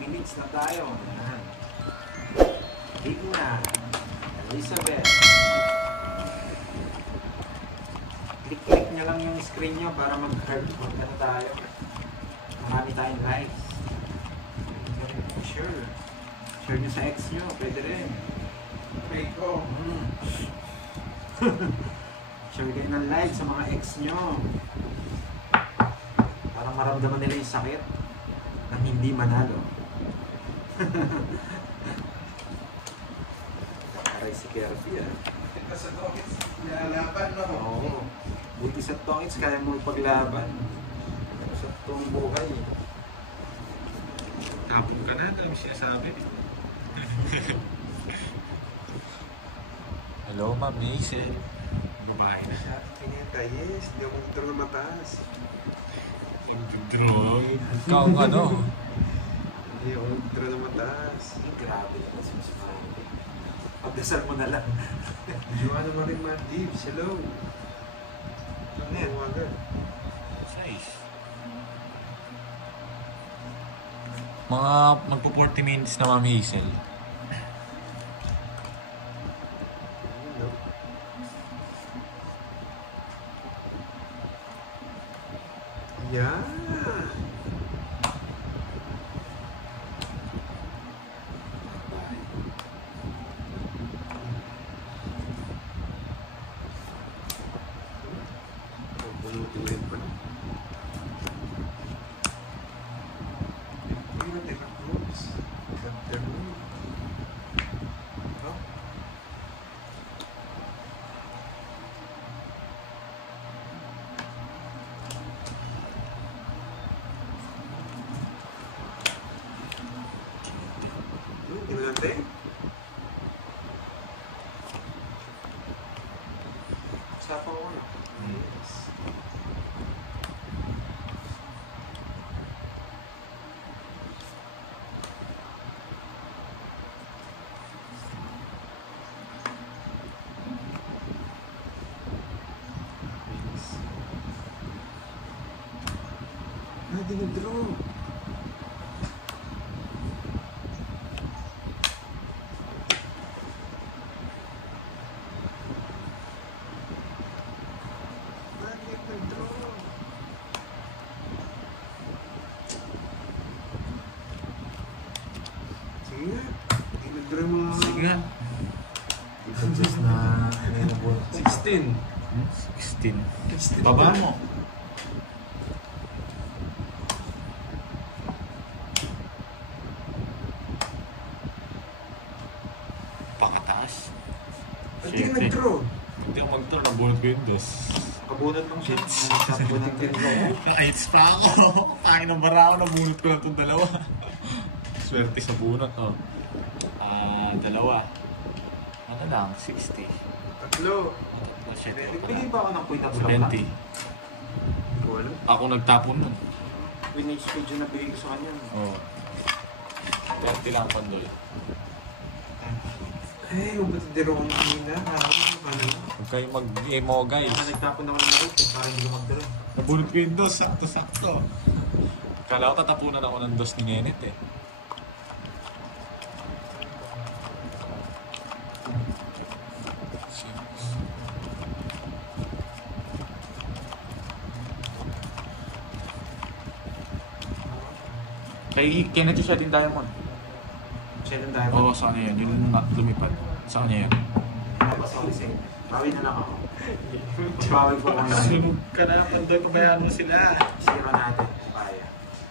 minutes na tayo. Ayan. Digna. Elizabeth. Click-click nyo lang yung screen nyo para mag-heart. Magkano tayo. Marami tayong likes. Sure. Share nyo sa ex nyo. Pwede rin. Okay ko. Share kayo ng like sa mga ex nyo. Para maramdaman nila yung sakit ng hindi manalo. Aray si Kerfi ah. Ito sa Tokits, nilalaban no? Oo. Buti sa Tokits, kaya mo paglaban. Pero sa toong buhay. Tapon ka na, dami siya sabi. Hello, Ma'am Hazel. Babae na. Siya, pinita, yes. Hindi ako nagturo na mataas. Pag-draw. Ikaw ang ano? Hindi ako nagturo na mataas. Grabe naman si Mas Mike. Pagdasal mo na lang. Joanna Marie Maldives, hello. Ano yan? Tawagan. Size. Mga magpo 40 minutes na, Ma'am Hazel. Hello. Yeah. Bumutuloy pa na. Hindi na teka groups. Afternoon. Oh. Hindi mo natin? Sapa ko na. Yes. Dinidro. Dinidro. Sige nga. Dinidro mo. Sige nga. Ito just na available. 16. 16. Baba mo. Pakataas. Hindi ka nag-draw. Hindi ako mag-draw. Nabunod ko yung dos. Kabunot lang siya. Kabunot din ko. Naka-AIDS pa ako. Kain ng bara ako. Nabunod ko lang itong dalawa. Swerte sa bunot. Oh. Dalawa. Ano lang? 60. Tatlo. Bigay ba ako ng point na bulang 70. Hindi ko alam. Ako nagtapon nun. Winage page yung nabigay ko sa kanya. Oo. 30 lang pandol. Ay, huwag ba tindero ko ng hina? Ano? Huwag kayo mag-emo guys. Nagtapon naman ng laro para hindi ko mag-draw. Nabunod ko yung dos. Sakto-sakto. Kala ko tatapunan ako ng dos ni Nenet eh. Kay Kennedy siya din Diamond. Siya din tayo. Oo, sa kanya yan. Yun na lumipad. Sa kanya yan. Sorry, sige. Bawi na lang ako. Bawi ko lang yan. Sunog ka na. Pandoy, pabayaan mo sila. Zero natin kung kaya.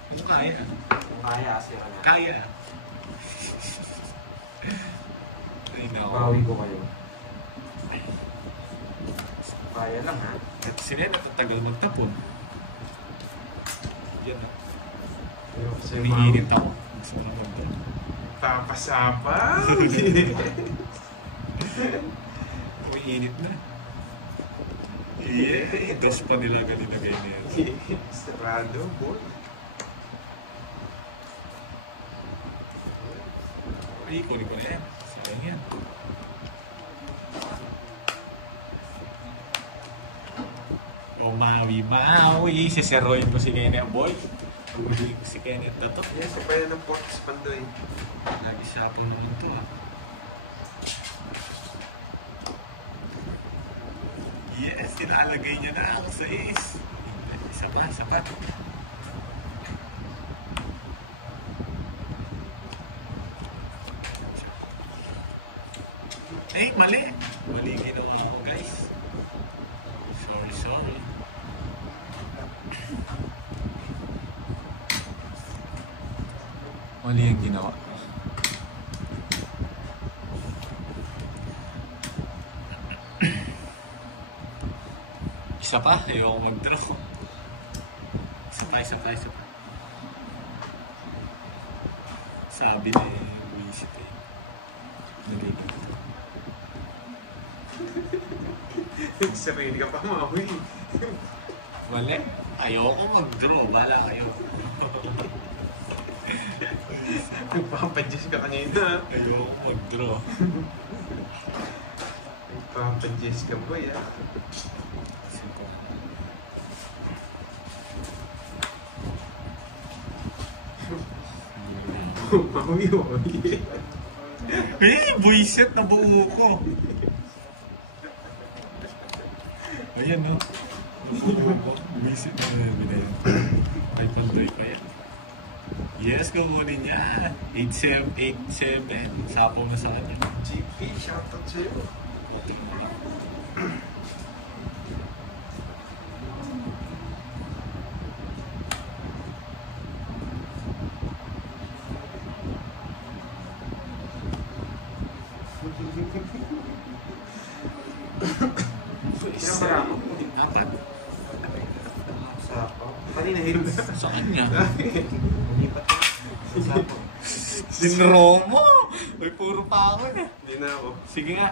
Kung kaya. Kung kaya, zero natin. Kaya. Ay, nako. Bawi ko kayo. Kaya lang ha. At si Nenet ang tagal magtapon. Yan na. Umiinit ako. Gusto ko na mag-draw. Papasapa? Umiinit na. Yeah, dos pa nila kanina ganyan. Sarado, boy. Ay, kunin ko na yan. Sayang yan. O Maui, Maui. Siseroin ko si Nene Boy. Huli ko si Kenneth na to. Yes, pwede ng Fortis Pandoy. Lagi siya po naman to ah. Yes, inaalagay niya na ako sa is. Isa pa, isa pa. Eh, mali. Mali ginawa ko, guys. Sorry. Mali yung ginawa. Isa pa, ayoko mag-draw. Isa pa. Sabi na visit eh. Nagiging. Sarili ka pa mawi. Mali. Ayoko mag-draw. Bala kayo. Nagpapadjust ka kanina. Ayoko mag-draw. Nagpapadjust ka boy ah. Mawi. Buisit na buo ko. Ayan no. Buisit na binayad. Ay, panday pa yan. Yes, kukunin niya. 8-7. Sapo na sa kanya. GP, shoutout sa'yo. Sinabara ako. Nakat. Sapo. Kanina hits. Sa kanya. Lipat ko. Sapo. Sinromo! May puro pa ako na. Hindi na ako. Sige nga.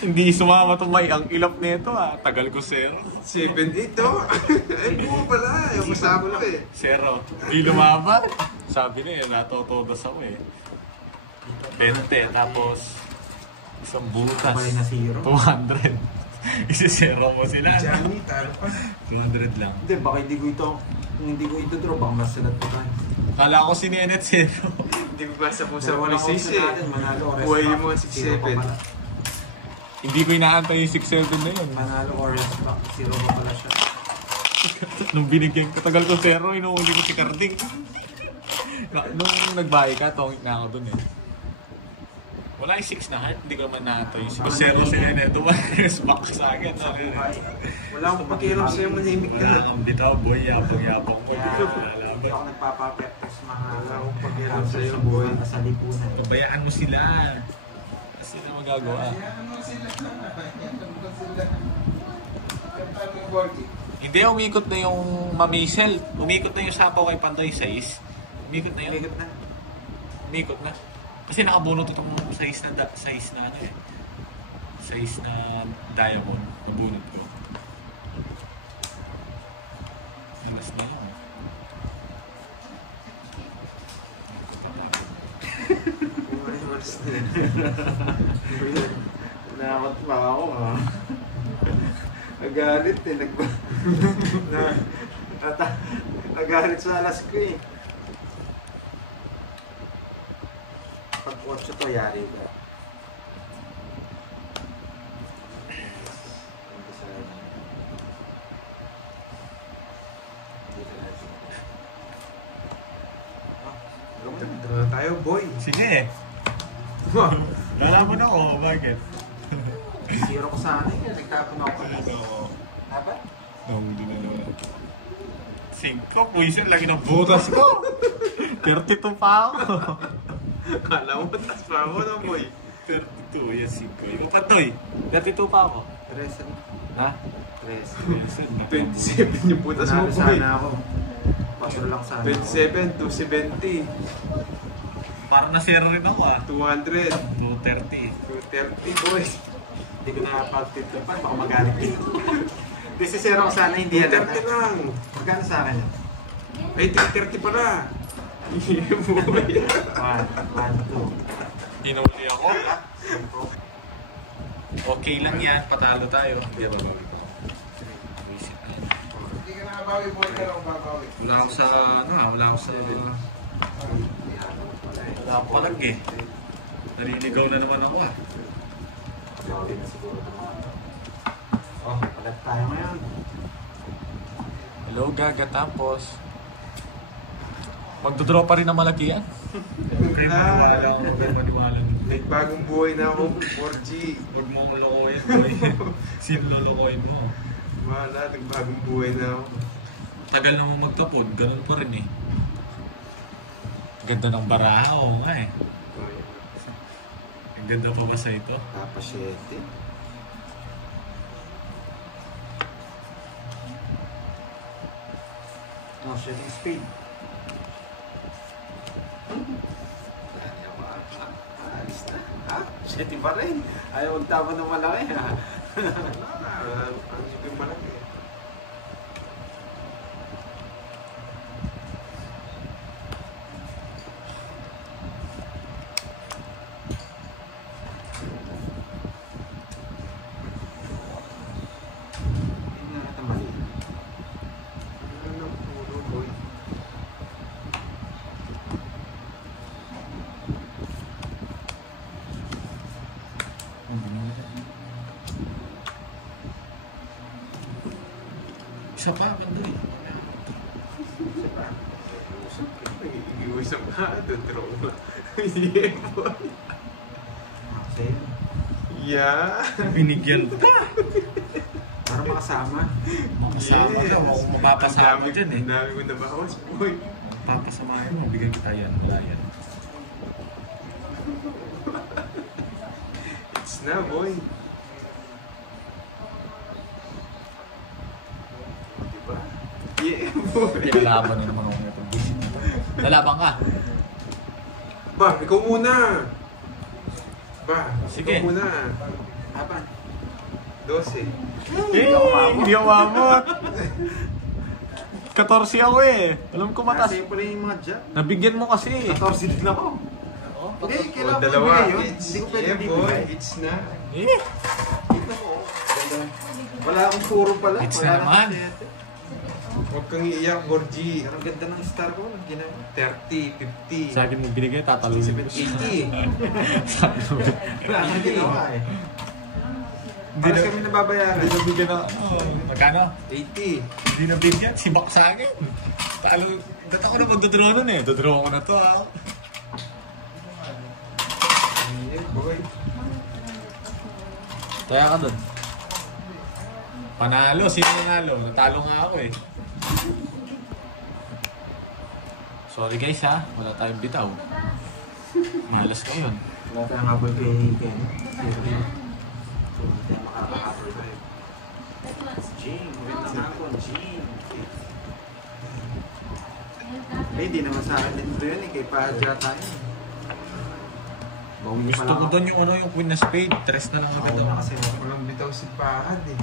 Hindi sumama itong may ang ilap nito ah. Tagal ko 0. 7-8 oh. Ay, buo pala. Yung kasama ko eh. 0. Di lumaban. Sabi na yun, natotodas ako eh. 20, tapos isang butas. Sabay na 0. 200. Isi-0 mo sila. Johnny, talo pa. 200 lang. Hindi, baka hindi ko ito draw. Baka masalat ko ba? Kala ko si Nenet 0. Hindi ko basa po sa Wala ko 6 eh. Manalo, rest Buhay back. mo 0 pa 6-7. pala. Hindi ko inaantay yung 6-7 na yun. Manalo or rest back. 0 pa pala siya. Nung binigyan, katagal ko 0, inuuli ko si Carding. Nung nagbahay ka, tongit na ako dun eh. Wala yung 6 na heart, hindi ko naman nato yung 6. 0 si Nenet, tumakas back sa akin. Wala akong pakiram sa'yo, manahimik ka Wala na. kang bitaw, boy, yapang-yapang mo. Kaya hindi ako nagpapapepes mga Wala akong pakiram sa'yo, sa boy. buwan, sa lipunan. Pabayaan mo sila. Kasi na magagawa. Hindi, umikot na yung mamisel. Umikot na yung sapaw kay Pandoy 6. Umikot na yun. Ligot na. Umikot na. Kasi nakabunot itong size na ano eh. Size na diamond. Nabunot ko. Alas na yun. Nakakot pa ako ha. Nagalit eh. Nagalit sa alas ko eh. Pag 8 to, yari ka. Draw tayo, boy. Sige. Lalaban ako. Bakit? 0 ko sana eh. Nagtapon ako. Lalaban ako. Dapat? Hindi na naman. 5. Puisin lagi ng butas ko. 32 pa ako. Kala mo, tas pa ako na, boy. 32. Yan 5. Ikaw pa, Toy. 32 pa ako. 13. Ha? 13. 27 yung putas mo, Nanalo boy. sana ako. Pasok lang sana ako. 27, 270, Parang na-zero rin ako ah. 200, 230. 230, boy. Hindi ko nakapag-titripan. Baka magalit dito. 10 ko sana, hindi yan. 230 lang. Magkano sa akin? Ay, 330 pala. Yeah, boy. 1, 2. Inuli ako. Okay lang yan. Patalo tayo. Hindi ba? Visit na. babawi, boy ka lang babawi. Wala ako sa, wala ako sa... Wala ako palag eh. Nariligaw na naman ako ah. Grabe na siguro ito mga ito. Oh, palag tayo ngayon. Hello, Gaga, tapos... Magdodraw pa rin ang malaki yan. Siyempre, maniwala ako. Maniwala. Nagbagong buhay na ako, 4G. Huwag mo malokoyin, boy. Sino lolokoyin mo? Wala, nagbagong buhay na ako. Tagal naman magtapod, ganun pa rin eh. Ganda ng baraha, oo nga eh. Ang ganda pa ba sa ito? Tapos 7. Oh, shooting speed. Alis na. Ha? Shooting pa rin. Ayaw magtapon ng malaki ha. Ang sipin malaki. Hindi na natin mali. Ano ang puro, boy? Isa pa, ganda eh. Isa pa. Nag-iusap ka, doon mo. Yeah, boy. Kasi, Yeah. Binigyan ka. para makasama. Makasama ka, mapapasama Ang dyan eh. dami ko nabawas, boy. Papasamahin mo, bigyan kita yan. Wala yan. It's na, boy. Diba? Yeah, boy. Pinalaban na naman ako nito. Lalaban ka. Ba, ikaw muna. Ba, Sige. ikaw muna. Apan? 12. Hindi ako mamot. 14 ako eh. Alam ko matas. Kasi pala yung mga jab. Nabigyan mo kasi. 14 din ako. Hindi, O, kailangan ko dalawa. ibigay yun. It's, Hindi ko pwede yeah, boy. bibigay. It's na. Eh, Ito mo. Ganda. Wala akong puro pala. It's Wala na naman. siyete. Huwag kang iiyak, Borgie. Pero ang ganda ng star ko. Ang ginawa. 30, 50. sa akin mo binigay, tatalungin ko. 80. Sabi mo, Wala akong ginawa eh. Hindi Para na, kami nababayaran. hindi na bigyan ng, magkano? 80. Hindi na bigyan, sibak sa akin. Talo, dati ako na magdodraw nun eh. Dodraw ko na to ah. Yeah, boy. Kaya ka dun. Panalo, sino nanalo? Natalo nga ako eh. Sorry guys ha, wala tayong bitaw. Malas ko yun. Wala tayong habol kay Ken. So, hindi tayo makakahabol tayo. Jing, magandang hapon, Jing. Eh, di naman sa akin dito yun eh. Kay Padja tayo. Bawi pa Gusto lang ko ako. doon yung ano yung queen na spade. Tres na lang Ako agad na ako. kasi. Walang bitaw si Pahad eh.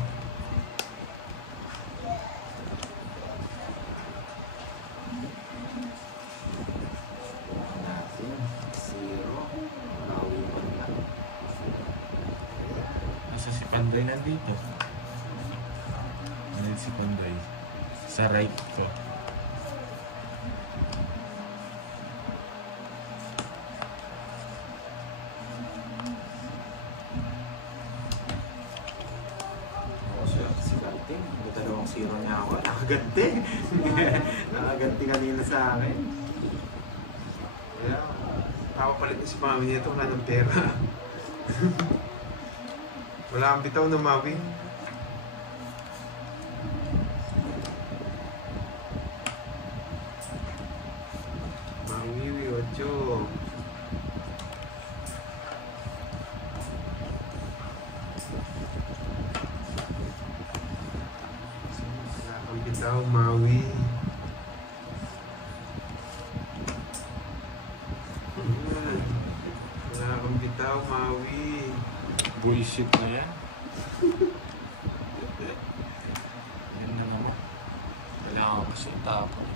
Natin, 0. Bawi pa lang. Nasa si Panday nandito. Ano si Panday? Sa right ko. Ako si Ganting. May dalawang 0 niya ako. Nakaganti. Nakaganti kanina sa akin. Kaya, papapalit niya si mami nito, wala ng pera. Wala kang bitaw na mawin. Mawiwi, ocho. Wala kang bitaw, mawi. Wala kang bitaw, mawi. Bullshit na yan. Yan na naman. Kailangan ko kasi tapon.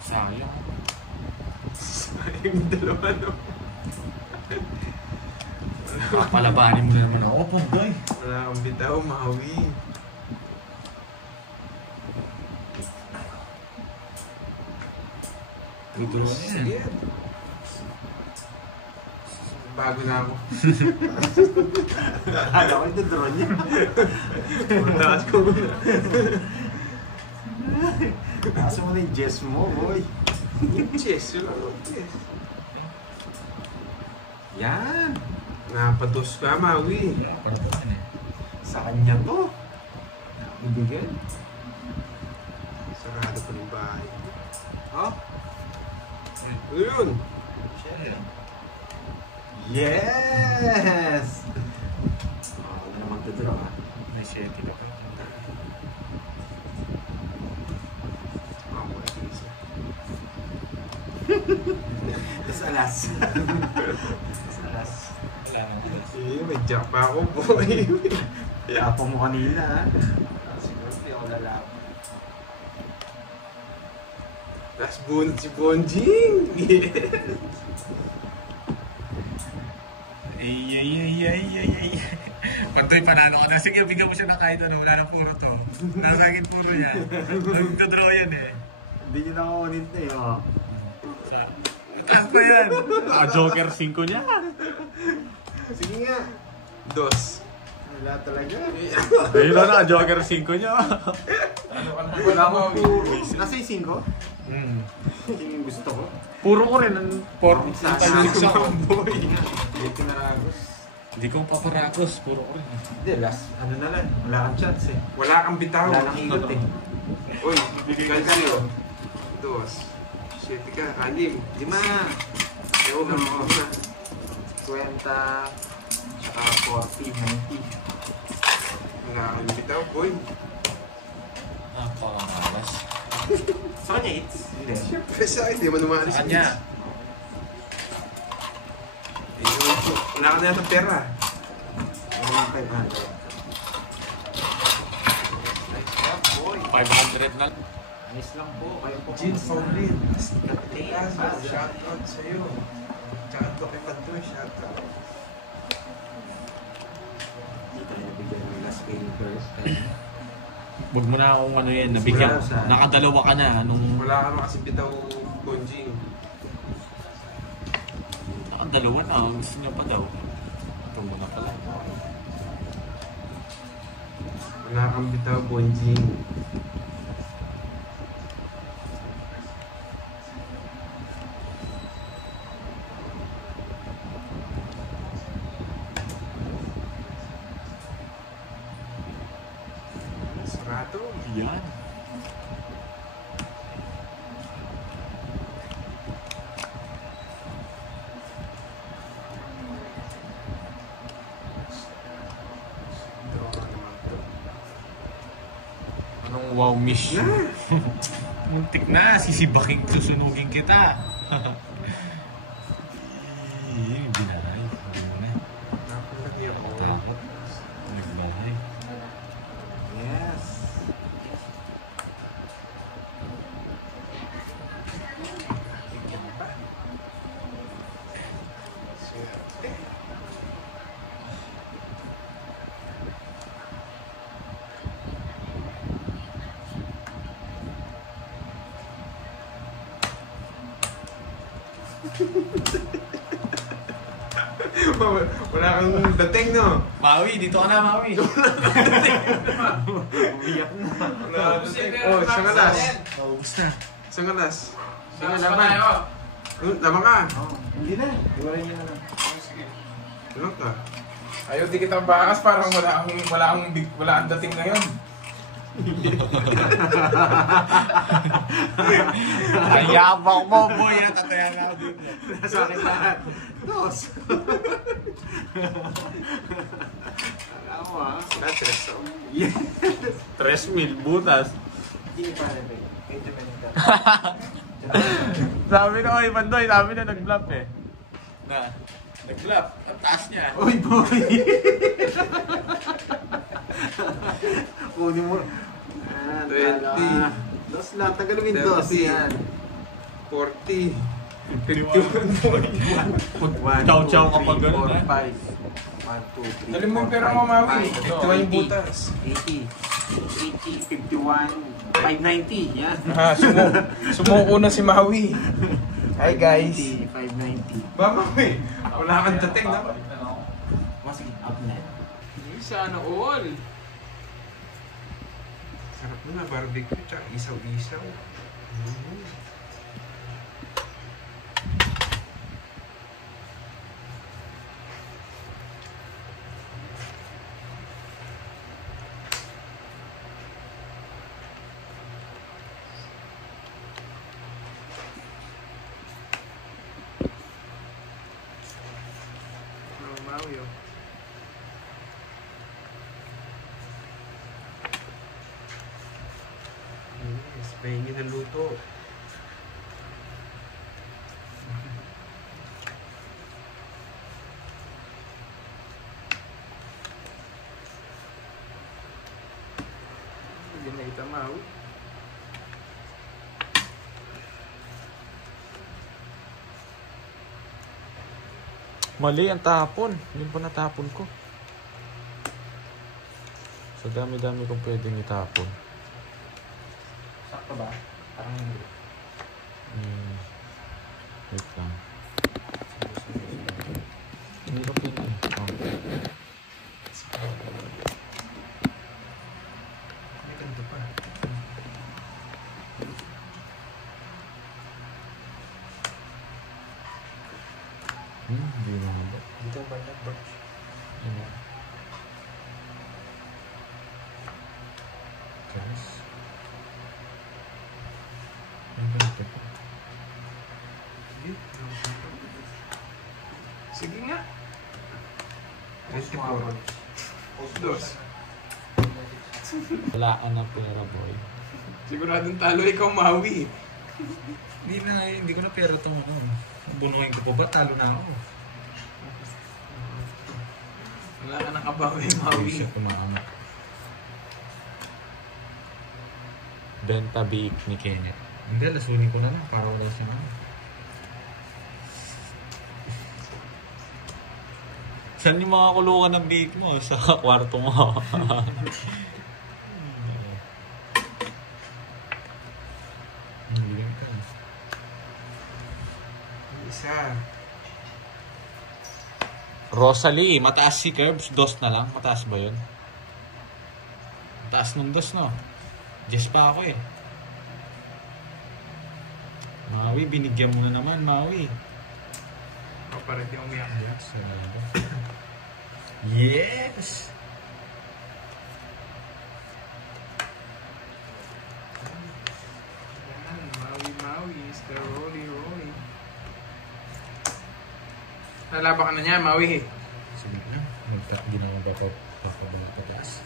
Sayang. Yung dalawa, no? Papalabanin mo na naman ako, Pandoy. Wala kang bitaw, Maui. Tuturuan yan. Sige. Bago na ako. Akala ko ito drone niya. Mataas ko muna. Kaso mo na yung Jess mo, boy. Chess, wala ko chess. Yan. Napatos ka, Maui. Parang eh. Sa kanya to. Ibigay. Sarado pa ng bahay. Oh. Ano yun? Yes! Ako na naman tudraw ha. May 7 ka pa. Ako, isa. Tapos alas. Tapos alas. Wala nang alas. Eh, may jack pa ako, boy. Yapo mo kanina ha. Siguro hindi ako lalaban. Last bunot si Bonjing. Ay. Pantoy, panalo ka na. Sige, bigyan mo siya na kahit ano. Wala nang puro to. Nasa akin puro yan. Nagdodraw yan eh. Hindi nyo nakakunin na eh. Oh. Class pa yan. Joker 5 niya. Sige nga. Dos. Wala talaga. Ayun na, Joker 5 niya. Wala ko. Nasa yung 5? Hmm. Yung gusto ko. Puro ko rin. 4, Sana 6 ako. Boy. Hindi pinaragos. Hindi ko paparakos. Puro ko rin. Hindi, last. Ano na lang. Wala kang chance eh. Wala kang bitaw. Wala nang ikot eh. Uy, bibigyan sa'yo. Dos. Shit ka, anim. 5. Ewan ka mo na. 20. Tsaka 40, 90. Wala kang bitaw, boy. Napakamalas. Sa kanya, it's. Hindi. Siyempre sa akin, di mo numalis. Sa kanya. Wala ka na yata pera. Wala nang 500. Nice job, boy. 500 na. Nice lang po. Kayo po. Jean Paulin. Kaptein. Shoutout sa'yo. Tsaka ito kay Pantoy, shoutout. Hindi tayo nabigyan ng last game first. Huwag mo na akong ano yan, nabigyan. Wala sa- Nakadalawa ka na. Wala ka naman kasi bitaw, Bonjing. Nakadalawa na. Gusto niya pa daw. Ito muna pala. Wala kang bitaw, Bonjing. Sarado. Yan. Ito ka naman to. Anong wow mission? Muntik na. Sisibaking susunugin kita. Binahay. Hindi mo na. Napalagi ako. Takot. Nagbahay. Yes. Bigyan pa. Swerte. Wala kang dating, no? Maui, dito ka na, Maui. Umiyak na. Wala kang dating. Oh, isang alas. Naubos na. Isang alas. Sige, laban. Laban ka. Oh, hindi na. Iwalay niya na lang. Laban ka. Ayaw di kita bakas, parang wala akong dating ngayon. Ang yabang mo, boy. Tataya na ako dito. Sa akin lahat. Dos. Alam mo ah. Stress, oh. Yes. 3,000 butas. Hindi pa rin. Medyo ka. Sabi na, oy, Pandoy, sabi na nag-bluff eh. Na, nag-bluff. Ang taas niya. Uy, boy! Kunin mo. 20. Dos lang. Tagalogin dos. 30. Yan. 40. Put 1, Chow-chow kapag ganun, 4, eh. 5. 1, 2, 3, Dali mo yung pera mo, Maui. Ito, Ito yung butas. 80, 51, 590. Yan. Ha, sumuko na si Maui. Hi guys. 590. Ba, Maui? Wala kang dating na. Mas up net. Sana all. Sarap mo na, barbecue, tsaka isaw-isaw. Maui, oh. Yes, pahingi ng luto. Hindi na ito, Maui. Mali ang tapon. Yun pa natapon ko. Sa dami-dami kong pwedeng itapon. Sakto ba? Parang hindi. Wait lang. Hindi ko pili. Oh. May ganda pa. Hindi naman ba? Dito ba na ba? Ano? Guys. Ang ganda pa. Sige nga. 24. Dos. Wala ka ng pera, boy. Siguradong talo ikaw, Maui. Hindi ko na pera itong bunuhin ko pa ba? Talo na ako. Wala ka ng kabawi, Maui. Siya kumakamak. Benta biik ni Kenneth. Hindi, lasunin ko na lang para wala siya na. Saan yung mga kulungan ng biik mo? Sa kwarto mo. Hindi ka. Isa. Rosalie, mataas si Curbs. Dos na lang. Mataas ba yun? Mataas ng dos, no? Just pa ako eh. Maui, binigyan mo na naman, Maui. Oh, para di umiyak. Yes! Yan, Maui, Mr. Rolly. Nalaba ka na niya, Maui. Sige lang. Ginawa ba ko papabalik ka taas?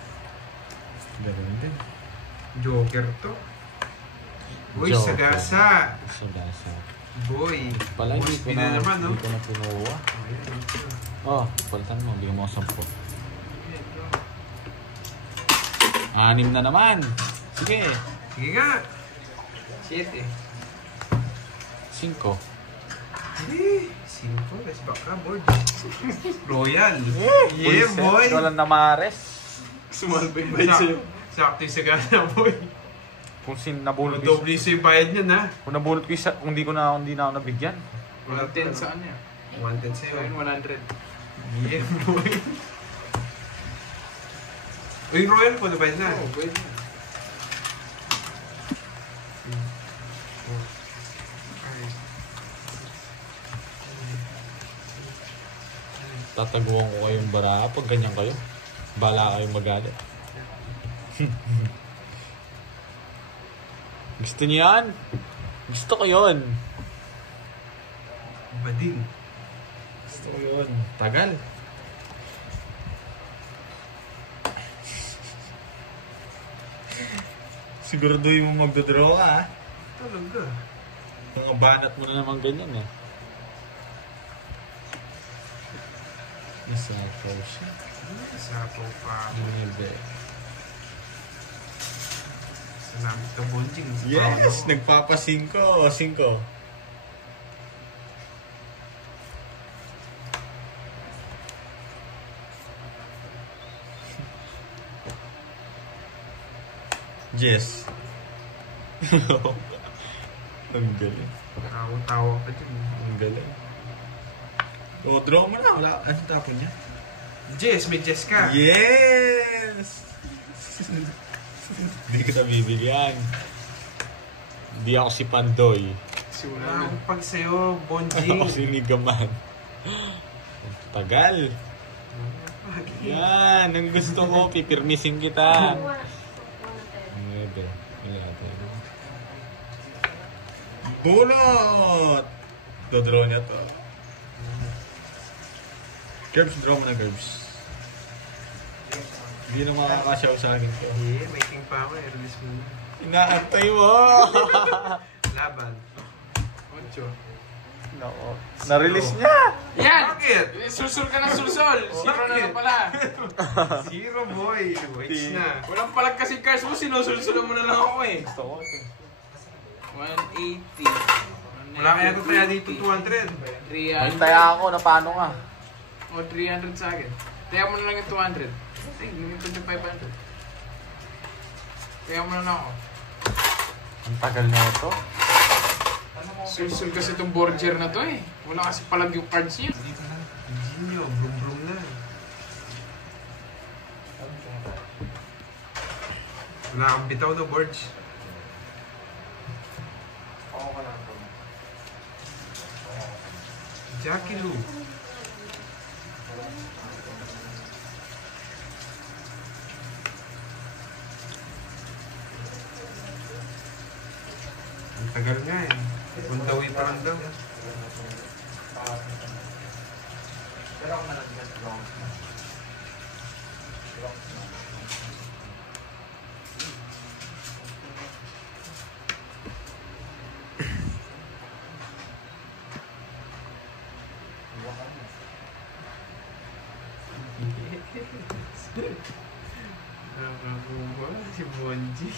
Ganoon din. Joker to. Uy, Joker. sagasa. Sagasa. Boy. Pala hindi ko na, naman, no? hindi ko na kinuha. Oh, palitan mo. Bigyan mo ako 10. 6 na naman. Sige. Sige nga. 7. 5. Eh, 5. Let's back ka, boy. Royal. Yeah, boy. Walang namares. Sumalbay ba sa'yo? Sakto yung sagasa, boy. Kung nabulot ko Doble yung bayad niya, na. Kung nabulot ko isa, kung hindi na ako nabigyan. 110 sa kanya. 110 So, sa'yo. yun, 100. Yeah, boy. Uy, Royal po, nabayad na. Oh, pwede. Tataguan ko kayong baraha pag ganyan kayo. Bala kayong magalit. Gusto niyo yan? Gusto ko yun. Bading. Gusto ko yun. Tagal. Siguraduhin mo magdodraw ka, ha? Talaga. Mga banat mo na naman ganyan, eh. Nasapaw siya. Sapaw pa. Hindi. Salamat ka, Bonjing. Yes! Nagpapa 5. 5. Jess. Ang galing. Tawa pa dyan. Ang galing. O, draw mo na. Wala. Ano tapon niya? Jess, may Jess ka. Yes! Hindi kita bibigyan. Hindi ako si Pandoy. Wala akong pag sa'yo, Bonji. Ako si Ligaman. Tagal. Yan, ang gusto ko, pipirmisin kita. Bunot! Dodraw niya to. Gerbs, draw mo na, Gerbs. Hindi na makakasyaw sa akin to. Yeah, making pa ako. Release mo na. Inaantay mo! Laban. 8. Nako. Na-release niya! Yan! Bakit? Susul ka ng susul! Zero na lang pala. Zero, boy. Wait na. Walang palag kasi cards mo, sinusulsulan mo na lang ako eh. Gusto ko ito. 180. Wala kaya ko kaya dito 200. 300. Hintaya ako, na paano nga? O 300 sa akin. Kaya mo na lang yung 200. Ay, limited yung 500. Kaya mo na lang ako. Ang tagal na ito. Sulsul kasi itong borger na to eh. Wala kasi palag yung cards niya. Genio, brum-brum na. Wala kang bitaw na boards. Jackie Lou. Ang tagal nga eh. Puntawi pa lang daw. Nakakuha si Bonji.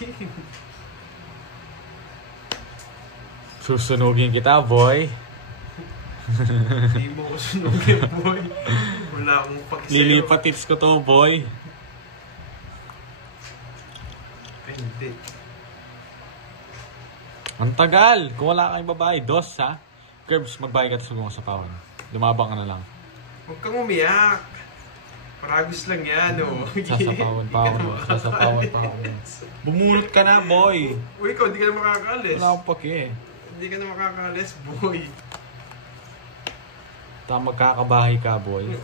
Susunugin kita, boy. Hindi mo ko sunugin, boy. Wala akong pag-sa'yo. Lilipat tips ko to, boy. Ay, hindi. Ang tagal. Kung wala kang babae, dos, ha? Curbs, magbayad ka sa sa pawan. Lumabang ka na lang. Huwag kang umiyak. Paragos lang yan, oh. Sasapawan pa ako. Sasapawan pa ako. Bumunot ka na, boy. Uy, ikaw, hindi ka na makakaalis. Wala akong pake. Hindi ka na makakaalis, boy. Magkakabahay ka, boy. Yan,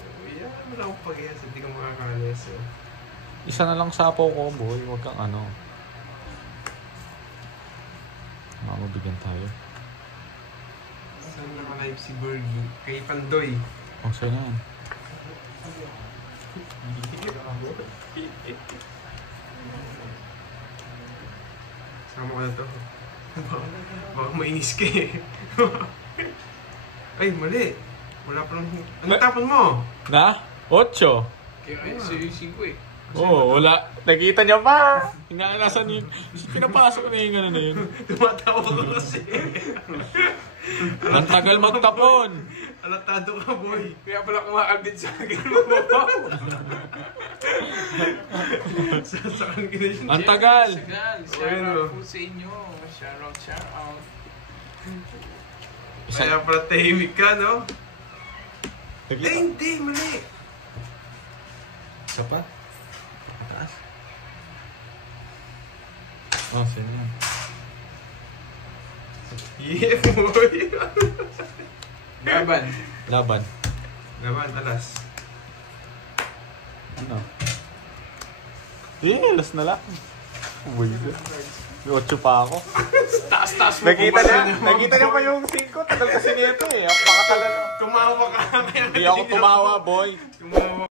wala akong pag-ias. Hindi ka makakaalis, oh. Isa na lang sapaw ko, boy. Huwag kang ano. Mamabigyan tayo. Saan naka-live si Bergie? Kay Pandoy. Ang sa'yo na yan. Sama ko na to. Baka mainis ka eh. Ay, mali. Wala pa lang. Ano tapon mo? Na? 8. Kaya si 5 eh. Oo, wala. Nakita niya pa. Inaanasan yun. Pinapasok na yung gano'n na yun. Tumatawa ko kasi. Ang tagal magtapon. Alatado ka, boy. Kaya pala kumakaldit sa akin. Sasakan ka na yun. Ang tagal. Shout out po sa inyo. Shout out. Kaya pala tahimik ka, no? Eh, Nakita. hindi. Mali. Isa pa? Mataas. Oh, sino yan? Yeah, boy. Laban. Laban. Laban, alas. Ano? Alas na lang. Uy, 8 pa ako. Taas-taas mo. Nakita niya pa yung 5. Tagal kasi nito eh. Ang pakatagal. Tumawa ka. Hindi ako tumawa, boy. Tumawa